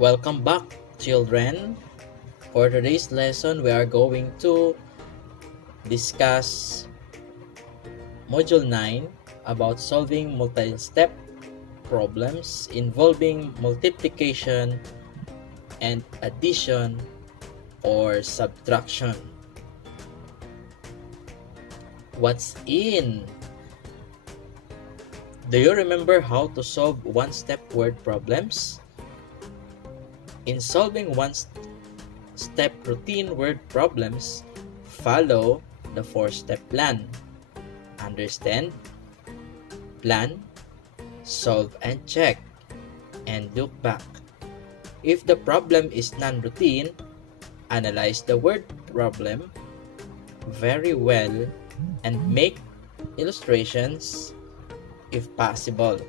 Welcome back, children. For today's lesson, we are going to discuss Module 9 about solving multi-step problems involving multiplication and addition or subtraction. What's in? Do you remember how to solve one-step word problems? In solving one-step routine word problems, follow the four-step plan. Understand, plan, solve and check, and look back. If the problem is non-routine, analyze the word problem very well and make illustrations if possible.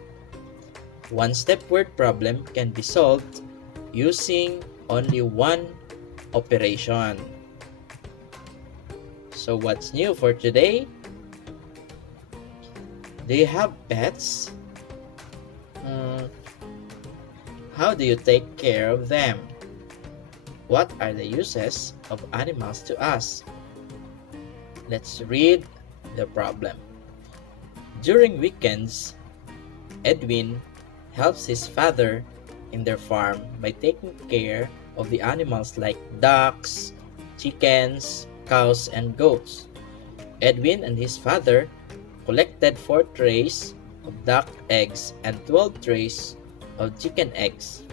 One-step word problem can be solved using only one operation. So what's new for today? Do you have pets? How do you take care of them? What are the uses of animals to us? Let's read the problem. During weekends, Edwin helps his father in their farm by taking care of the animals like ducks, chickens, cows, and goats. Edwin and his father collected 4 trays of duck eggs and 12 trays of chicken eggs.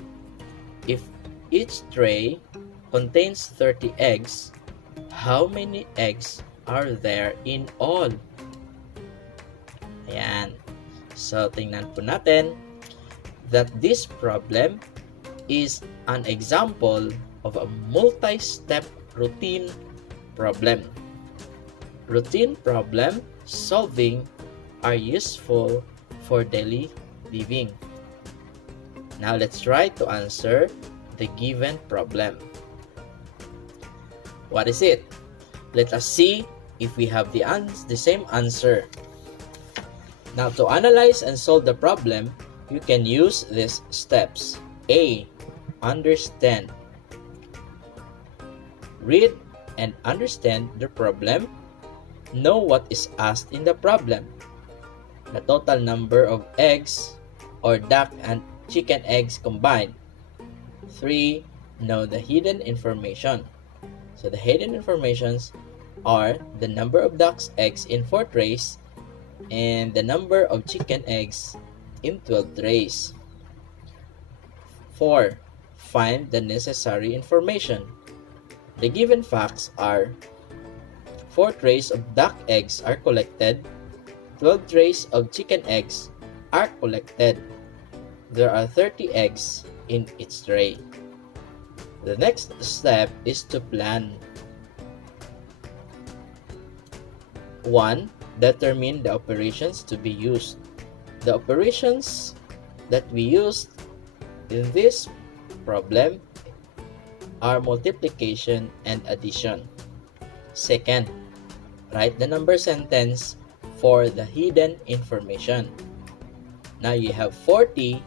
If each tray contains 30 eggs, how many eggs are there in all? Ayan. So, tingnan po natin that this problem is an example of a multi-step routine problem. Routine problem solving are useful for daily living. Now let's try to answer the given problem. What is it? Let us see if we have the same answer. Now to analyze and solve the problem, you can use these steps. A. Understand. Read and understand the problem. Know what is asked in the problem. The total number of eggs or duck and chicken eggs combined. 3. Know the hidden information. So the hidden informations are the number of ducks eggs in 4 trays and the number of chicken eggs in 12 trays. 4. Find the necessary information. The given facts are 4 trays of duck eggs are collected, 12 trays of chicken eggs are collected. There are 30 eggs in each tray. The next step is to plan. 1. Determine the operations to be used. The operations that we used in this problem are multiplication and addition. Second, write the number sentence for the hidden information. Now you have 40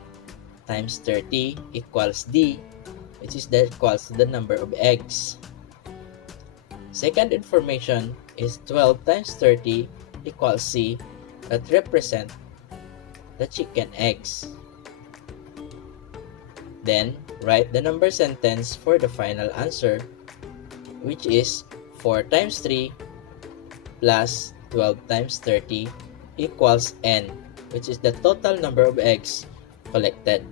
times 30 equals D, which is equals to the number of eggs. Second information is 12 times 30 equals C, that represent the chicken eggs. Then, write the number sentence for the final answer, which is 4 times 3 plus 12 times 30 equals N, which is the total number of eggs collected.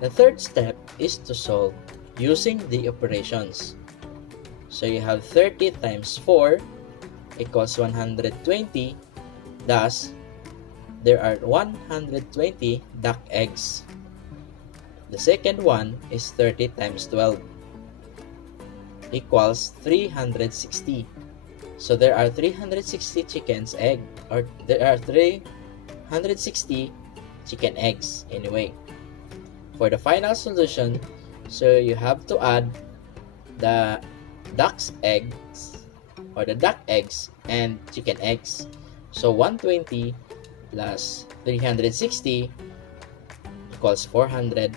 The third step is to solve using the operations. So you have 30 times 4 equals 120, thus there are 120 duck eggs. The second one is 30 times 12 equals 360. So there are 360 chickens egg, or there are 360 chicken eggs anyway. For the final solution, so you have to add the duck's eggs or the duck eggs and chicken eggs. So 120 plus 360 equals 480.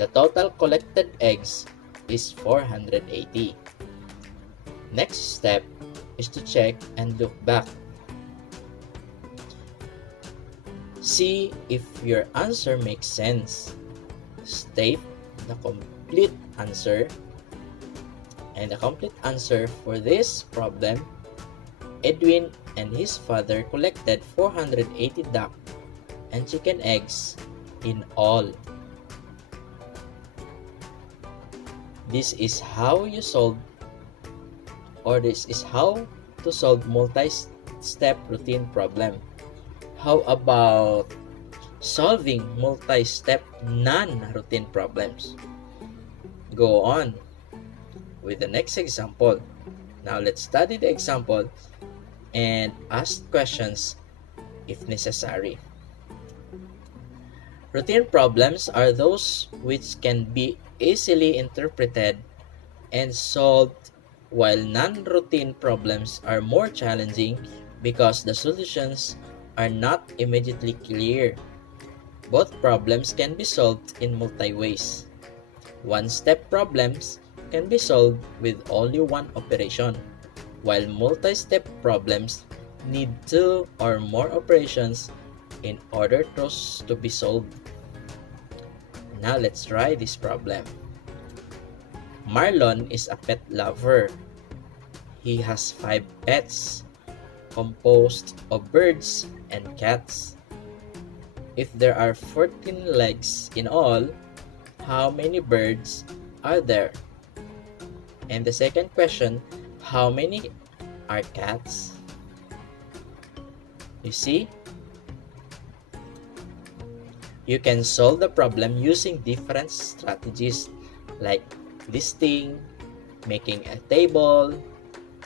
The total collected eggs is 480. Next step is to check and look back. See if your answer makes sense. State the complete answer. And the complete answer for this problem, Edwin and his father collected 480 duck and chicken eggs in all. This is how you solve, or this is how to solve multi-step routine problem. How about solving multi-step non-routine problems? Go on with the next example. Now let's study the example and ask questions if necessary. Routine problems are those which can be easily interpreted and solved, while non-routine problems are more challenging because the solutions are not immediately clear. Both problems can be solved in multi-ways. One-step problems can be solved with only one operation, while multi-step problems need 2 or more operations in order to be solved. Now let's try this problem. Marlon is a pet lover. He has 5 pets, composed of birds and cats. If there are 14 legs in all, how many birds are there? And the second question, how many are cats? You see? You can solve the problem using different strategies like listing, making a table,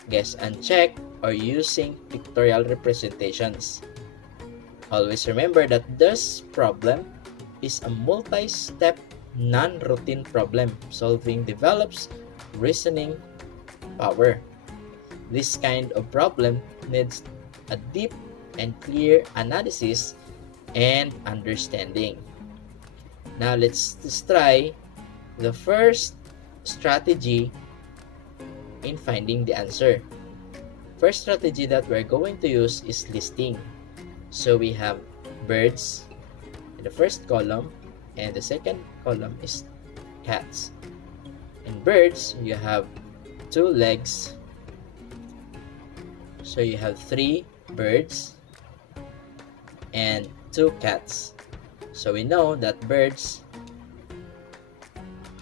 guess and check, or using pictorial representations. Always remember that this problem is a multi-step non-routine problem. Solving develops reasoning power. This kind of problem needs a deep and clear analysis and understanding. Now let's try the first strategy in finding the answer. First strategy that we're going to use is listing. So we have birds in the first column and the second column is cats. In birds, you have 2 legs. So you have 3 birds and 2 cats. So we know that birds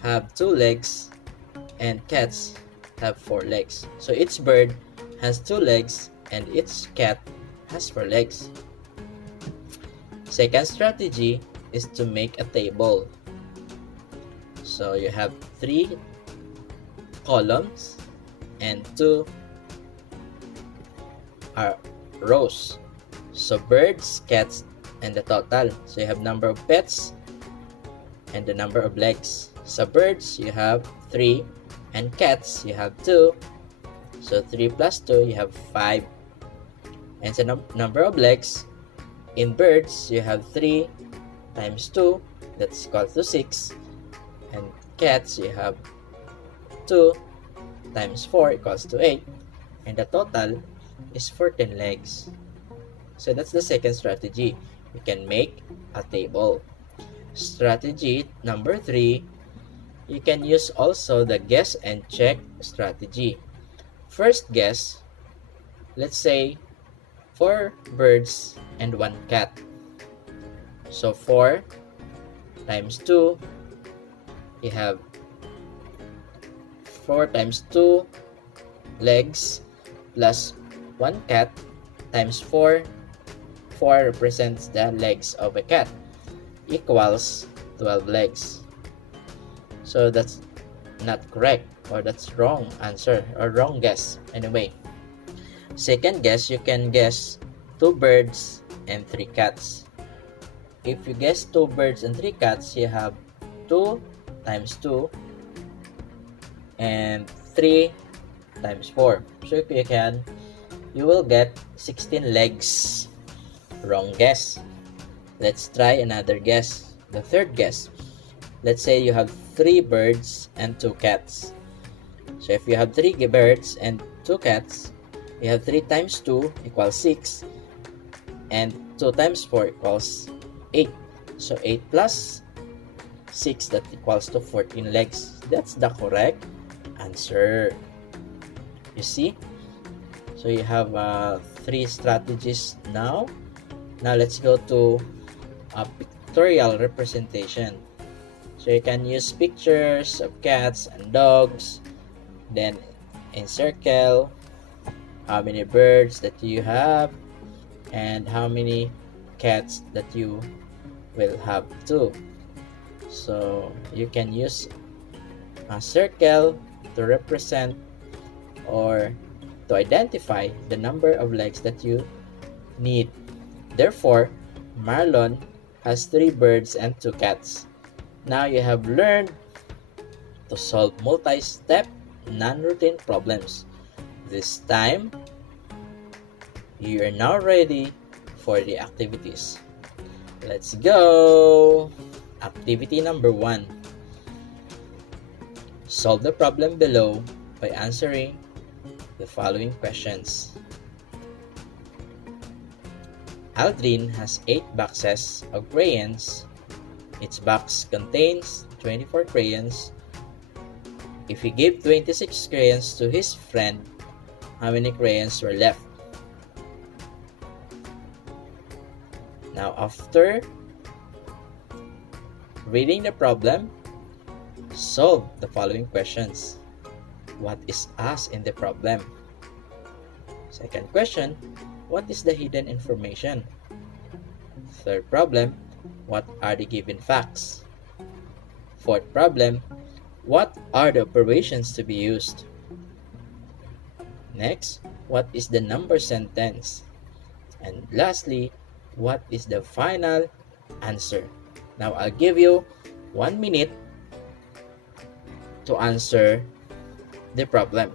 have 2 legs and cats have 4 legs. So each bird has 2 legs and each cat has 4 legs. Second strategy is to make a table. So you have 3 columns and 2 are rows. So birds, cats, and the total. So you have number of pets and the number of legs. So birds, you have 3 and cats, you have 2. So 3 plus 2, you have 5. And the number of legs, in birds, you have 3 times 2, that's equal to 6. And cats, you have 2 times 4 equals to 8. And the total is 14 legs. So that's the second strategy. We can make a table. Strategy number 3, you can use also the guess and check strategy. First guess, let's say 4 birds and 1 cat. So 4 times 2, you have 4 times 2 legs plus 1 cat times 4. 4 represents the legs of a cat, equals 12 legs. So that's not correct, or that's wrong answer or wrong guess. Anyway, second guess, you can guess 2 birds and 3 cats. If you guess 2 birds and 3 cats, you have 2 times 2 and 3 times 4. So you will get 16 legs. Wrong guess. Let's try another guess. The third guess. let's say you have 3 birds and 2 cats. So if you have 3 birds and 2 cats, you have 3 times 2 equals 6, and 2 times 4 equals 8. So 8 plus 6, that equals to 14 legs. That's the correct answer. You see? So you have 3 strategies now. Now let's go to a pictorial representation. So you can use pictures of cats and dogs, then encircle how many birds that you have and how many cats that you will have too. So you can use a circle to represent or to identify the number of legs that you need. Therefore, Marlon has 3 birds and 2 cats. Now you have learned to solve multi-step non-routine problems. This time, you are now ready for the activities. Let's go! Activity number 1. Solve the problem below by answering the following questions. Aldrin has 8 boxes of crayons. Each box contains 24 crayons. If he gave 26 crayons to his friend, how many crayons were left? Now, after reading the problem, solve the following questions. What is asked in the problem? Second question, what is the hidden information? Third problem, what are the given facts? Fourth problem, what are the operations to be used? Next, what is the number sentence? And lastly, what is the final answer? Now, I'll give you 1 minute to answer the problem.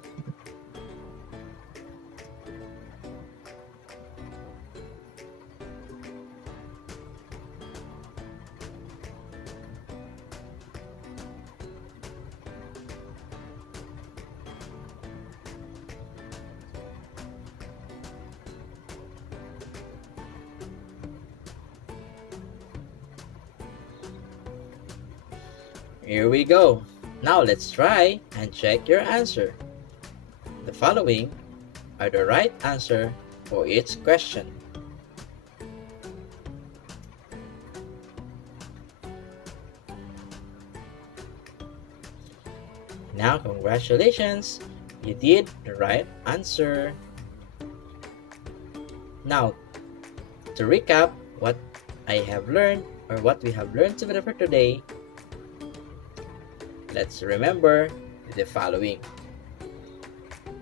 Here we go. Now let's try and check your answer. The following are the right answer for each question. Now, congratulations, you did the right answer. Now, to recap what I have learned or what we have learned together for today, let's remember the following.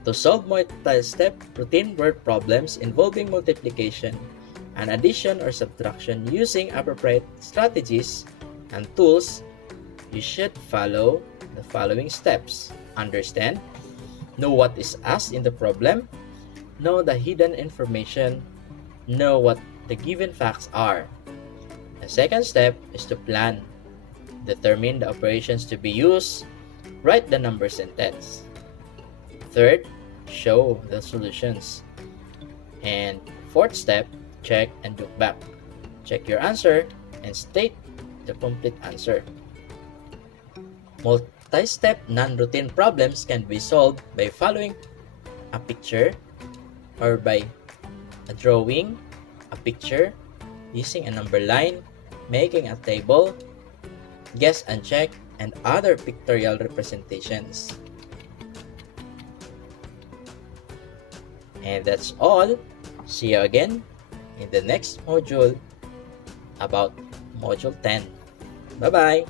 To solve multi-step routine word problems involving multiplication and addition or subtraction using appropriate strategies and tools, you should follow the following steps. Understand, know what is asked in the problem, know the hidden information, know what the given facts are. The second step is to plan. Determine the operations to be used. Write the number sentence. Third, show the solutions. And fourth step, check and look back. Check your answer and state the complete answer. Multi-step non-routine problems can be solved by following a picture or by drawing a picture, using a number line, making a table, guess and check, and other pictorial representations. And that's all. See you again in the next module about Module 10. Bye-bye!